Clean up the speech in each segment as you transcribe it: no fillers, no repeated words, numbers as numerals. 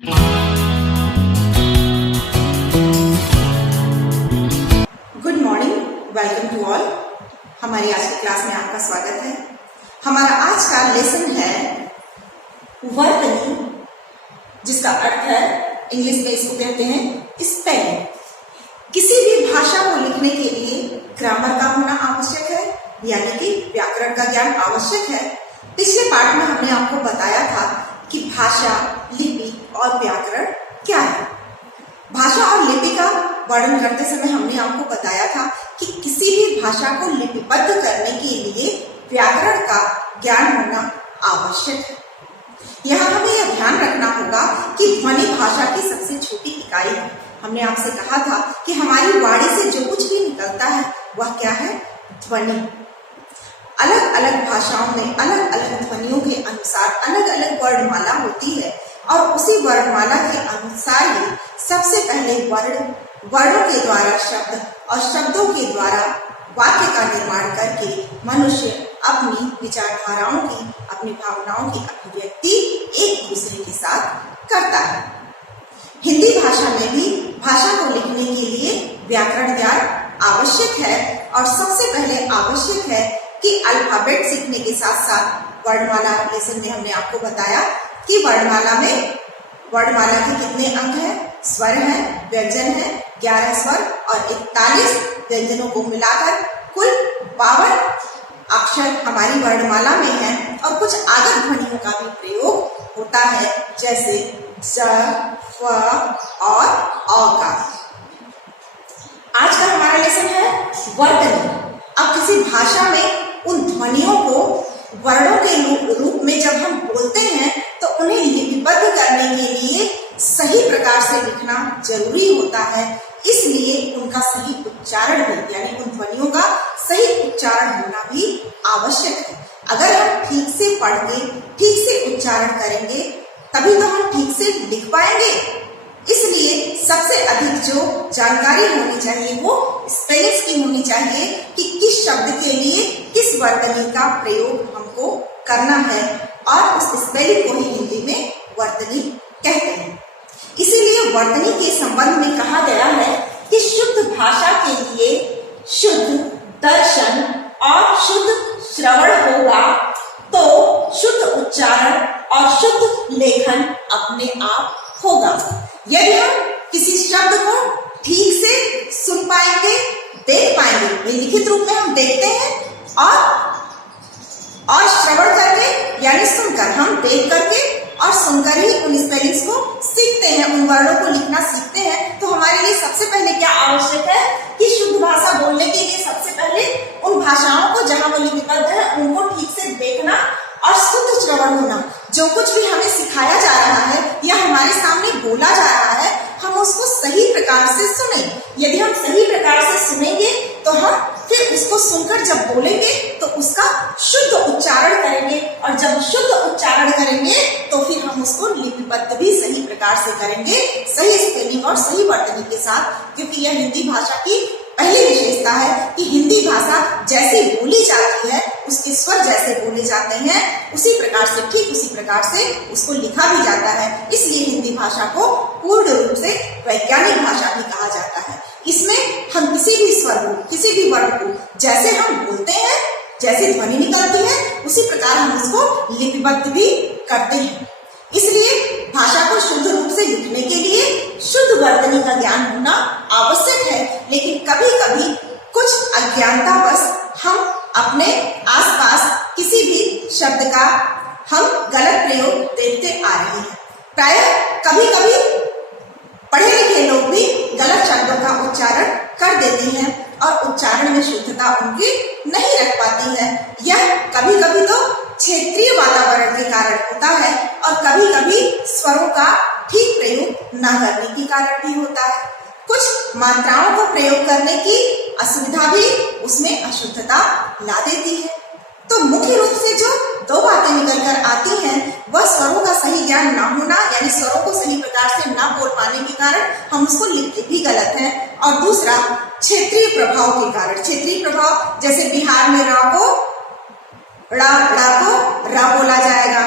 Good morning, welcome to all. हमारी आज की क्लास में आपका स्वागत है। हमारा आज का लेसन है वर्तनी, जिसका अर्थ है इंग्लिश में इसको कहते हैं स्पेलिंग। किसी भी भाषा को लिखने के लिए ग्रामर का होना आवश्यक है, यानी कि व्याकरण का ज्ञान आवश्यक है। पिछले पार्ट में हमने आपको बताया था कि भाषा, लिपि और व्याकरण क्या है। भाषा और लिपि का वर्णन करते समय हमने आपको बताया था कि किसी भी भाषा को लिपिबद्ध करने के लिए व्याकरण का ज्ञान होना आवश्यक है। यहाँ हमें यह ध्यान रखना होगा कि ध्वनि भाषा की सबसे छोटी इकाई है। हमने आपसे कहा था कि हमारी वाणी से जो कुछ भी निकलता है वह क्या है? ध्वनि। अलग अलग भाषाओं में अलग अलग ध्वनियों के अनुसार अलग अलग वर्णमाला होती है और उसी वर्णमाला के अनुसार ही सबसे पहले वर्णों के द्वारा शब्द और शब्दों के द्वारा वाक्य का निर्माण करके मनुष्य अपनी विचारधाराओं की, अपनी भावनाओं की अभिव्यक्ति एक दूसरे के साथ करता है। हिंदी भाषा में भी भाषा को लिखने के लिए व्याकरण ज्ञान आवश्यक है और सबसे पहले आवश्यक है कि अल्फाबेट सीखने के साथ साथ वर्णमाला लेसन में हमने आपको बताया कि वर्णमाला के कितने अंक हैं? स्वर हैं, व्यंजन हैं, 11 स्वर और 41 व्यंजनों को मिलाकर कुल 52 अक्षर हमारी वर्णमाला में हैं और कुछ आगम ध्वनियों का भी प्रयोग होता है, जैसे ज, फ और अ का। आज का हमारा लेसन है वर्तनी। अब किसी भाषा में उन ध्वनियों को वर्णों के रूप में जब हम बोलते हैं तो उन्हें लिपिबद्ध करने के लिए सही प्रकार से लिखना जरूरी होता है। इसलिए उनका सही उच्चारण भी, यानी उन ध्वनियों का सही उच्चारण होना भी आवश्यक है। अगर हम ठीक से पढ़ के ठीक से उच्चारण करेंगे तभी तो हम ठीक से लिख पाएंगे। इसलिए सबसे अधिक जो जानकारी होनी चाहिए वो स्पेलिंग्स की होनी चाहिए कि किस शब्द के लिए किस वर्तनी का प्रयोग हमको करना है और उस स्पेलिंग को ही हिंदी में वर्तनी कहते हैं। इसीलिए वर्तनी के संबंध में कहा गया है कि शुद्ध भाषा के लिए शुद्ध दर्शन और शुद्ध श्रवण होगा तो शुद्ध उच्चारण और शुद्ध लेखन अपने आप होगा। यदि हम किसी शब्द को ठीक से सुन पाएंगे, देख पाएंगे, लिखित रूप में हम देखते हैं और श्रवण करके यानी सुनकर, हम देख करके और सुनकर ही उन स्पेलिंग्स को सीखते हैं, उन वर्णों को लिखना सीखते हैं। तो हमारे लिए सबसे पहले क्या आवश्यक है कि शुद्ध भाषा बोलने के लिए सबसे पहले उन भाषाओं को जहां वो लिपिबद्ध है उनको ठीक से देखना और शुद्ध श्रवण होना। जो कुछ भी हमें सिखाया जा रहा है या हमारे सामने बोला जा रहा है हम उसको सही प्रकार से सुने। यदि हम सही प्रकार से सुनेंगे तो हम फिर उसको सुनकर जब बोलेंगे तो उसका शुद्ध उच्चारण करेंगे और जब शुद्ध उच्चारण करेंगे तो फिर हम उसको लिपिबद्ध भी सही प्रकार से करेंगे, सही स्पेलिंग और सही वर्तनी के साथ। क्योंकि यह हिंदी भाषा की पहली विशेषता है कि हिंदी भाषा जैसे बोली जाती है, उसके स्वर जैसे बोले जाते हैं, उसी प्रकार से, ठीक उसी प्रकार से उसको लिखा भी जाता है। इसलिए हिंदी भाषा को पूर्ण रूप से वैज्ञानिक भाषा भी कहा जाता है। इसमें हम किसी भी स्वर को, किसी भी वर्ण को जैसे हम बोलते हैं, जैसे ध्वनि निकलती है, उसी प्रकार हम उसको लिपिबद्ध भी करते हैं। इसलिए भाषा को शुद्ध रूप से लिखने के लिए शुद्ध वर्तनी का ज्ञान होना आवश्यक है। लेकिन कभी कभी कुछ अज्ञानतावश हम अपने आसपास किसी भी शब्द का हम गलत प्रयोग देखते आ रहे हैं। प्रायः कभी कभी पढ़े लिखे लोग भी गलत शब्दों का उच्चारण कर देते हैं और उच्चारण में शुद्धता उनकी नहीं रख पाती है। यह कभी कभी तो क्षेत्रीय वातावरण के कारण होता है और कभी कभी स्वरों का ठीक प्रयोग न करने के कारण भी होता है। कुछ मात्राओं को प्रयोग करने की असुविधा भी उसमें अशुद्धता ला देती है। तो मुख्य रूप से जो दो बातें निकल कर आती हैं वह स्वरों का सही ज्ञान न होना, यानी स्वरों को सही प्रकार से न बोल पाने के कारण हम उसको लिखते भी गलत हैं, और दूसरा क्षेत्रीय प्रभाव के कारण। क्षेत्रीय प्रभाव जैसे बिहार में रा को रा बोला जाएगा,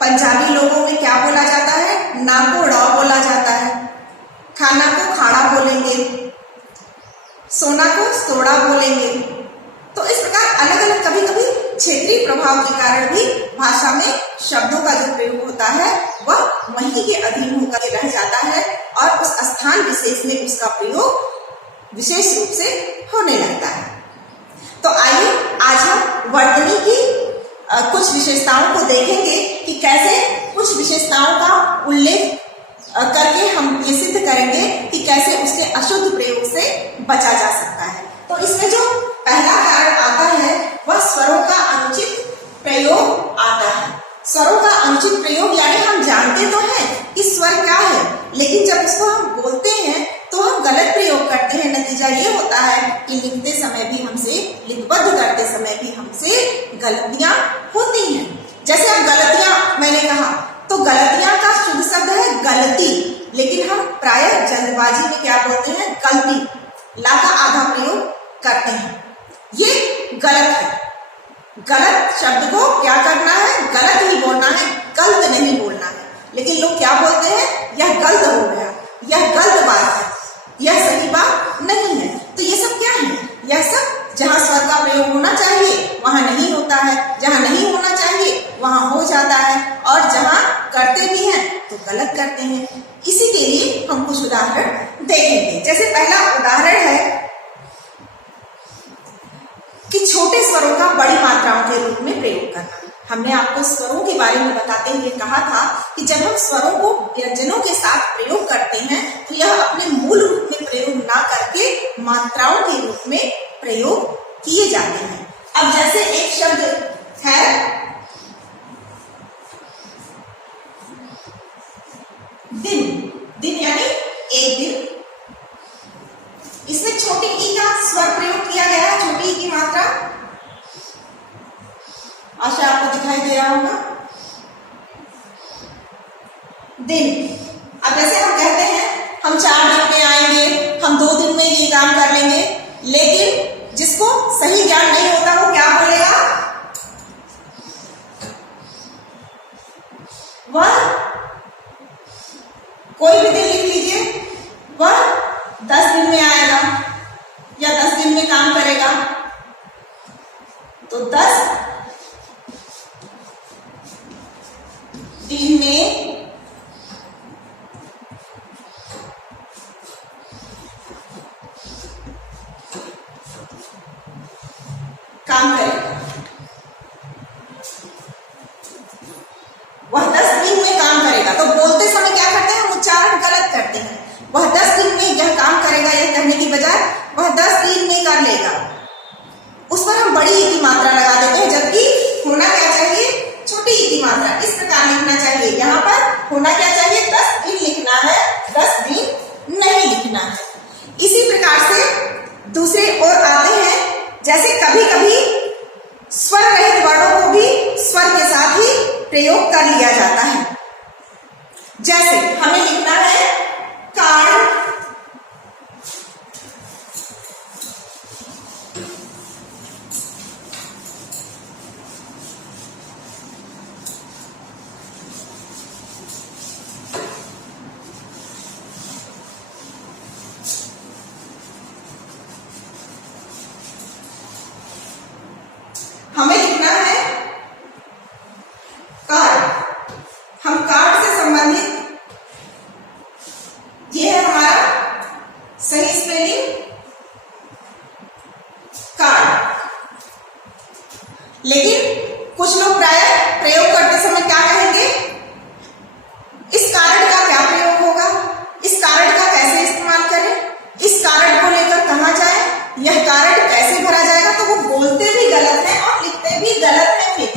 पंजाबी लोगों में क्या बोला जाता है, ना को ड़ा खाना को खाड़ा बोलेंगे, सोना को सोड़ा बोलेंगे। तो इस प्रकार अलग अलग कभी कभी क्षेत्रीय प्रभाव के कारण भी भाषा में शब्दों का जो प्रयोग होता है वह वहीं के अधीन होकर रह जाता है और उस स्थान विशेष में उसका प्रयोग विशेष रूप से होने लगता है। तो आइए आज हम वर्तनी की कुछ विशेषताओं को देखेंगे कि कैसे कुछ विशेषताओं का उल्लेख करके हम ये सिद्ध करेंगे कि कैसे उसके अशुद्ध प्रयोग से बचा जा सकता है। तो इसमें जो पहला कारण आता है वह स्वरों का अनुचित प्रयोग आता है। स्वरों का अनुचित प्रयोग यानी हम जानते तो हैं कि स्वर क्या है, लेकिन जब उसको हम बोलते हैं तो हम गलत प्रयोग करते हैं। नतीजा ये होता है कि लिखते समय भी हमसे, लिखबद्ध करते समय भी हमसे गलतियां होती हैं। जैसे अब गलतियां मैंने कहा तो गलतियां का शुद्ध शब्द है गलती, लेकिन हम प्रायः जल्दबाजी में क्या बोलते हैं, गलती, ला का आधा प्रयोग करते हैं। ये गलत है। गलत शब्द को क्या करना है, गलत ही बोलना है, गलत नहीं बोलना है। लेकिन लोग क्या बोलते हैं, यह गलत हो गया, यह गलत बात है, यह सही बात नहीं है। तो ये सब क्या है, यह सब जहाँ स्वर का प्रयोग होना चाहिए वहां नहीं होता है, जहाँ नहीं होना चाहिए वहां हो जाता है, और जहाँ करते भी हैं तो गलत करते हैं। इसी के लिए हम कुछ उदाहरण देखेंगे। जैसे पहला उदाहरण है कि छोटे स्वरों का बड़ी मात्राओं के रूप में प्रयोग करना। हमने आपको स्वरों के बारे में बताते हुए कहा था कि जब हम स्वरों को व्यंजनों के साथ प्रयोग करते हैं तो यह अपने मूल रूप में प्रयोग ना करके मात्राओं के रूप में प्रयोग किए जाते हैं। अब जैसे एक शब्द है दिन, दिन यानी एक दिन। इसमें छोटी ई का स्वर प्रयोग किया गया है, छोटी ई की मात्रा। आशा आपको दिखाई दे रहा होगा, दिन। अब जैसे हम कहते हैं हम 4 दिन में आएंगे, हम 2 दिन में ये काम कर लेंगे, लेकिन जिसको सही ज्ञान नहीं होता वो क्या बोलेगा, वह कोई भी दिन लिख लीजिए, वह 10 दिन में आएगा या 10 दिन में काम करेगा। तो 10 दिन में काम करेगा, वह 10 दिन में काम करेगा। तो बोलते समय क्या करते हैं, हम उच्चारण गलत करते हैं। वह 10 दिन में यह काम करेगा, यह कहने की बजाय वह 10 दिन में कर लेगा। उस पर हम बड़ी ई की मात्रा लगा देते हैं, जबकि होना क्या चाहिए, छोटी ई की मात्रा। इस प्रकार लिखना चाहिए, यहाँ पर होना क्या चाहिए, 10 दिन लिखना है, 10 दिन नहीं लिखना है। इसी प्रकार से दूसरे और आते हैं, जैसे कभी कभी स्वर रहित वर्णों को भी स्वर के साथ ही प्रयोग कर लिया जाता है। जैसे हमें लिखना है कार्ड, हमें लिखना है कार्ड। हम कार्ड से संबंधित, यह है हमारा सही स्पेलिंग कार्ड। लेकिन कुछ लोग प्रायः प्रयोग करते समय क्या कहेंगे, इस कार्ड का क्या प्रयोग होगा, इस कार्ड का कैसे इस्तेमाल करें, इस कार्ड को लेकर कहां जाए, यह कार्ड कैसे भरा जाएगा। तो वो बोलते भी गलत है और लिखते भी गलत है। फिर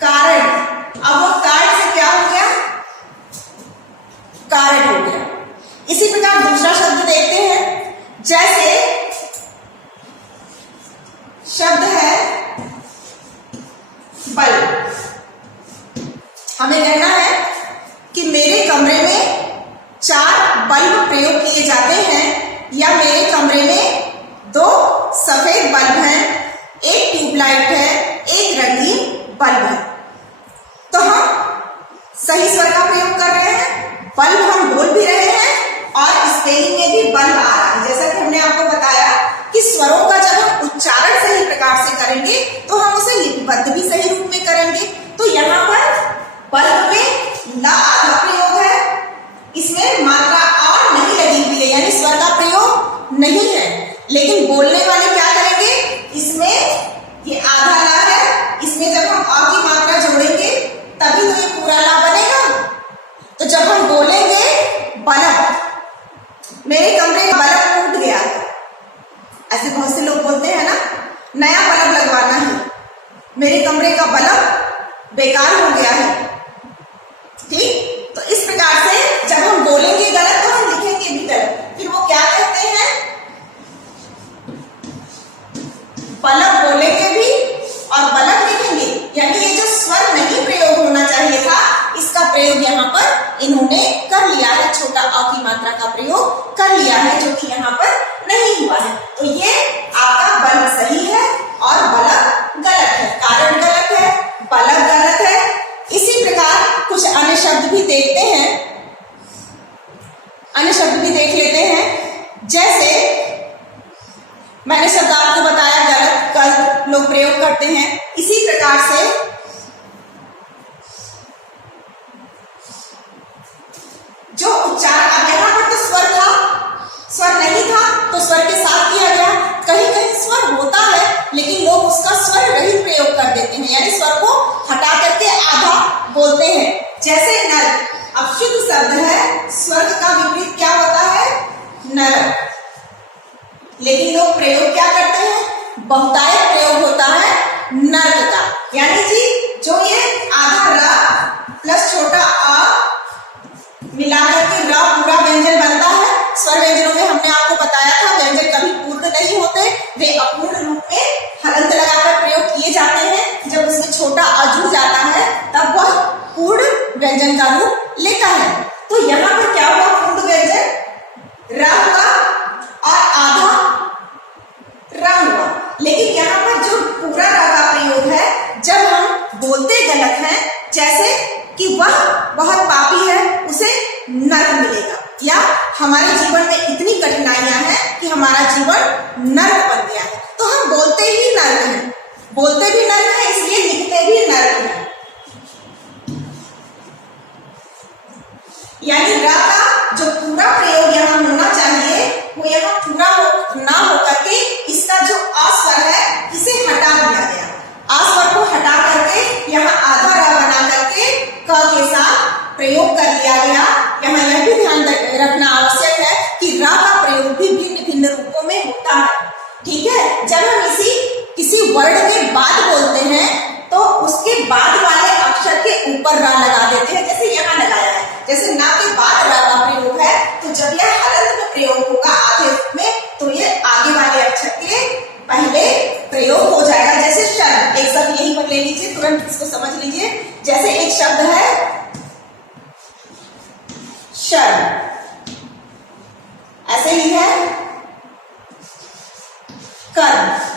कार्ड, अब वो कार्ड से क्या हो गया, कार्ड हो गया। इसी प्रकार दूसरा शब्द देखते हैं, जैसे शब्द है बल्ब। हमें कहना है कि मेरे कमरे में 4 बल्ब प्रयोग किए जाते हैं, या मेरे कमरे में 2 सफेद बल्ब हैं, एक ट्यूबलाइट है, एक रंगीन बल्ब है। तो हम सही स्वर का प्रयोग कर रहे हैं, बल्ब हम बोल भी रहे हैं मेरे कमरे का बल्ब टूट गया है। ऐसे बहुत से लोग बोलते हैं ना, नया बल्ब लगवाना है, मेरे कमरे का बल्ब बेकार हो गया है। ठीक, तो इस प्रकार से जब हम बोलेंगे गलत तो हम लिखेंगे भी गलत। फिर वो क्या कहते हैं, बल्ब बोलेंगे भी और बल्ब लिखेंगे, यानी ये जो स्वर नहीं प्रयोग होना चाहिए था, इसका प्रयोग यहाँ पर इन्होंने कर लिया है, छोटा अ की मात्रा का प्रयोग कर लिया है, जो कि यहाँ पर नहीं हुआ है। तो ये आपका बल्ब सही है और बल्ब गलत है, कारण गलत है, बल्ब गलत है। इसी प्रकार कुछ अन्य शब्द भी देखते हैं, अन्य शब्द भी देख लेते हैं। जैसे मैंने शब्द आपको बताया गलत, कल लोग प्रयोग करते हैं। इसी प्रकार से जो उच्चारण, अब यहाँ पर तो स्वर था, स्वर नहीं था तो स्वर के साथ किया गया। कहीं कहीं स्वर होता है लेकिन लोग उसका स्वर रहित प्रयोग कर देते हैं, यानी स्वर को हटा करके आधा बोलते हैं। जैसे नर, अब शुद्ध शब्द है, स्वर्ग का विपरीत क्या होता है, नरक। लेकिन लोग प्रयोग क्या करते हैं, बहुतायत प्रयोग होता है नर्क का, यानी जी जो ये आधा र प्लस छोटा अ मिलाकर के र पूरा व्यंजन बनता है। स्वर व्यंजनों में हमने आपको बताया था व्यंजन कभी पूर्ण नहीं होते, वे अपूर्ण रूप में हलंत लगाकर प्रयोग किए जाते हैं। जब उसमें छोटा अ जुड़ जाता है तब वह पूर्ण व्यंजन का रूप लेता है। तो यहाँ पर क्या हुआ, पूर्ण व्यंजन र हुआ और आधा र हुआ। लेकिन यहाँ पर जो पूरा र का प्रयोग है, जब हम बोलते गलत हैं, जैसे कि वह बहुत पापी है, उसे नर्क मिलेगा, या हमारे जीवन में इतनी कठिनाइयां हैं कि हमारा जीवन नर्क बन गया है, तो हम बोलते ही नर्क हैं, बोलते भी नर्क है, इसलिए लिखते भी नर्क है। यानी र का जो पूरा प्रयोग यहाँ होना चाहिए वो यहाँ पूरा ना होकर के इसका जो आ स्वर है इसे हटा दिया गया। आ स्वर को हटा करके यहाँ आधा र बना करके क के साथ प्रयोग कर लिया गया। यहाँ यह भी ध्यान रखना आवश्यक है कि र का प्रयोग भी भिन्न भिन्न रूपों में होता है। ठीक है, जब हम किसी वर्ड के बाद बोलते हैं तो उसके बाद वाले अक्षर के ऊपर र लगा देते हैं, जैसे यहाँ लगाया है। जैसे ना के बाद र का प्रयोग है, तो जब यह हलंत में प्रयोग होगा आधे में, तो ये आगे वाले अक्षर के पहले प्रयोग हो जाएगा। जैसे शर्म, एक शब्द यही पर ले लीजिए, तुरंत इसको समझ लीजिए। जैसे एक शब्द है शर्म, ऐसे ही है कर्म।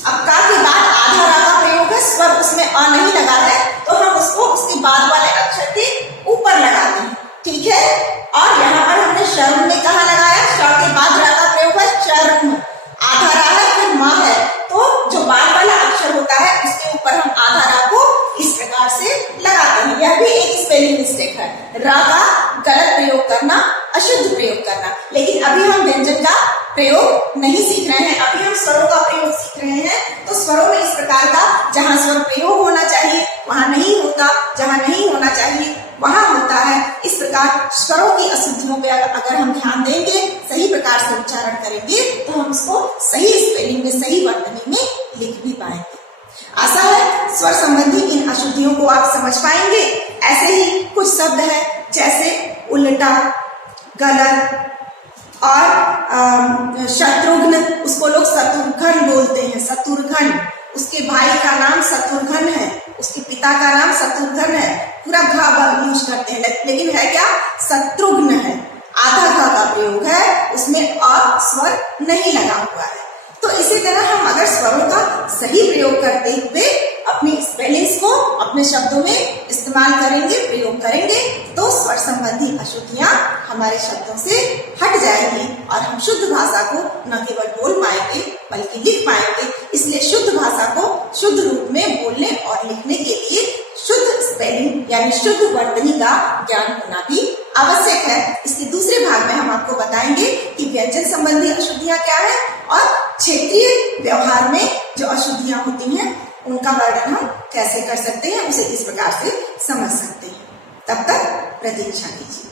अब का के बाद आधा रा का प्रयोग है, स्वर उसमें अ नहीं लगा है, तो हम उसको उसके बाद वाले अक्षर के ऊपर लगाते हैं। ठीक है, और यहाँ पर हमने शर्म में कहा लगाया, श के बाद रा का प्रयोग है शर्म, आधा रा है फिर म है, तो जो बाद वाला अक्षर होता है उसके ऊपर हम आधा रा को इस प्रकार से लगाते हैं। यह भी एक स्पेलिंग मिस्टेक है, रा का गलत प्रयोग करना, अशुद्ध प्रयोग करना। लेकिन अभी हम व्यंजन का प्रयोग नहीं सीख रहे हैं, अभी हम स्वरों का प्रयोग सीख रहे हैं। तो स्वरों में इस प्रकार का जहां स्वर प्रयोग होना चाहिए वहां नहीं होता, जहां नहीं होना चाहिए वहां होता है। इस प्रकार स्वरों की अशुद्धियों पे अगर हम ध्यान देंगे, सही प्रकार से उच्चारण करेंगे, तो हम उसको सही स्पेलिंग में, सही वर्तनी में लिख भी पाएंगे। आशा है स्वर संबंधी इन अशुद्धियों को आप समझ पाएंगे। ऐसे ही कुछ शब्द है जैसे उल्टा, गलत और शत्रुघ्न, उसको लोग शत्रुघ्न बोलते हैं, शत्रुघ्न। उसके भाई का नाम शत्रुघ्न है, उसके पिता का नाम शत्रुघ्न है, पूरा घ यूज करते हैं, लेकिन है क्या, शत्रुघ्न है, आधा घ का प्रयोग है, उसमें अ स्वर नहीं लगा हुआ है। तो इसी तरह हम अगर स्वरों का सही प्रयोग करते हुए अपनी स्पेलिंग्स को अपने शब्दों में इस्तेमाल करेंगे, प्रयोग करेंगे, तो स्वर संबंधी अशुद्धियां हमारे शब्दों से हट जाएंगी और हम शुद्ध भाषा को न केवल बोल पाएंगे बल्कि लिख पाएंगे। इसलिए शुद्ध भाषा को शुद्ध रूप में बोलने और लिखने के लिए शुद्ध स्पेलिंग यानी शुद्ध वर्तनी का ज्ञान होना भी आवश्यक है। इसके दूसरे भाग में हम आपको बताएंगे कि व्यंजन संबंधी अशुद्धियां क्या है और क्षेत्रीय व्यवहार में जो अशुद्धियां होती हैं उनका वर्णन हम कैसे कर सकते हैं, उसे इस प्रकार से समझ सकते हैं। तब तक प्रतीक्षा कीजिए।